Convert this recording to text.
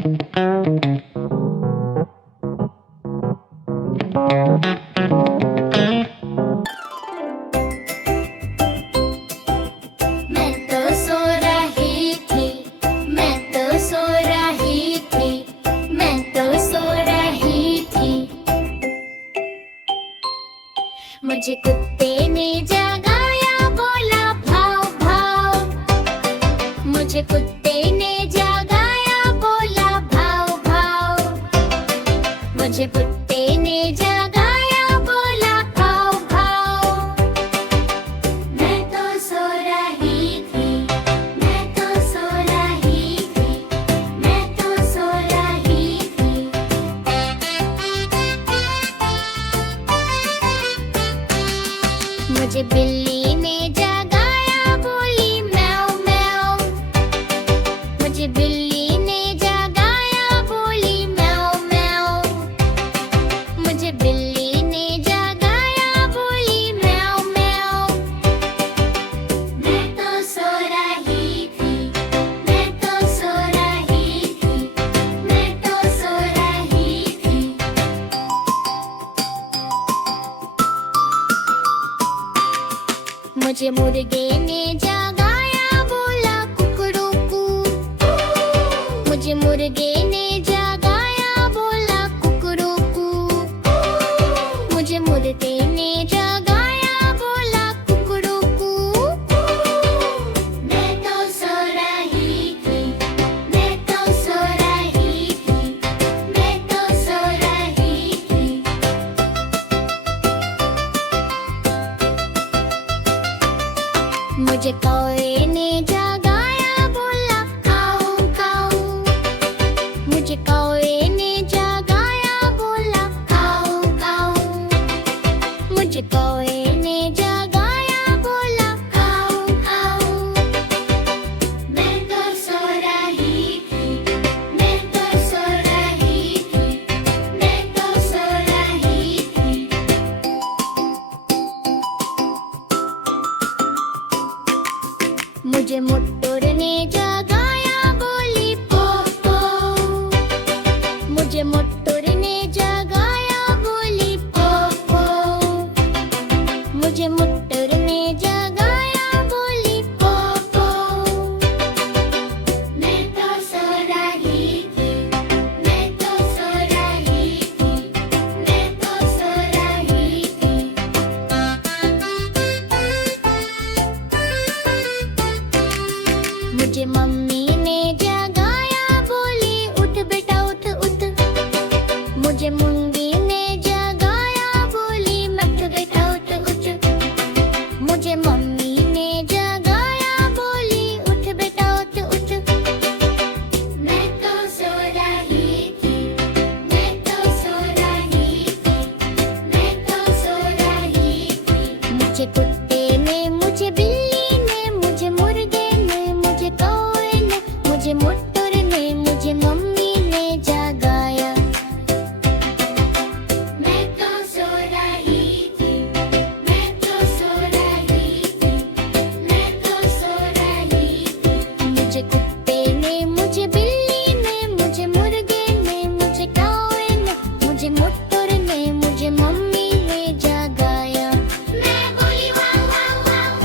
मैं तो सो रही थी, मैं तो सो रही थी, मैं तो सो रही थी। मुझे कुत्ते ने जगाया, बोला भाव भाव। मुझे कुत्ते ने जगाया, बोला भाव भाव। मुझे कुत्ते ने जगाया, बोला भाव भाव। मैं तो सो रही थी, मैं तो सो रही थी, मैं तो सो रही थी। मुझे बिल्ली ने जगाया, बोली म्याऊं म्याऊं। मुझे बिल्ली ने जगाया, बोली म्याऊं म्याऊं। मुझे बिल्ली ने जगाया, बोली म्याऊं म्याऊं। मैं तो सो रही थी, मैं तो सो रही थी, मैं तो सो रही थी। मुझे मुर्गे ने जगाया, बोला कुकड़ूकू। मुझे मुर्गे ने जगाया, बोला कुकड़ूकू। मुझे मुर्गे ने जगाया, बोला कुकड़ूकू। मैं तो सो रही थी, मैं तो सो रही थी, मैं तो सो रही थी। मुझे कौवे ने जगाया, बोला काऊ काऊ। मुझे कौवे ने जगाया, बोला काऊ काऊ। मुझे कौवे ने जगाया, बोला काऊ काऊ। मैं तो सो रही थी, मैं तो सो रही थी, मैं तो सो रही थी। मुझे मुट्टुर ने जगाया, बोली पो पो। मुझे मुट्टुर ने जगाया, बोली पो पो। मुझे मुट्टुर ने जगाया, बोली पो पो। मैं तो सो रही थी, मैं तो सो रही थी, मैं तो सो रही थी। मुझे मम्मी ने जगाया, बोली उठ बेटा उठ उठ। मुझे मुंगी ने जगाया, बोली उठ बेटा उठ उठ। मुझे मम्मी ने जगाया, बोली उठ बेटा उठ उठ। मैं तो सो रही थी, मैं तो सो रही थी, मैं तो सो रही थी। मुझे कुत्ते ने, मुझे बिल्ली ने, मुझे मुर्गे ने, मुझे कौवे ने, मुझे मुट्टुर ने, मुझे मम्मी ने जगाया। मैं तो सो रही थी, मैं तो सो रही थी, मैं तो सो रही थी। मुझे कुत्ते ने, मुझे बिल्ली ने, मुझे मुर्गे ने, मुझे कौवे ने, मुझे मुट्टुर ने, मुझे मम्मी ने जगाया। मैं बोली वाव वाव वाव।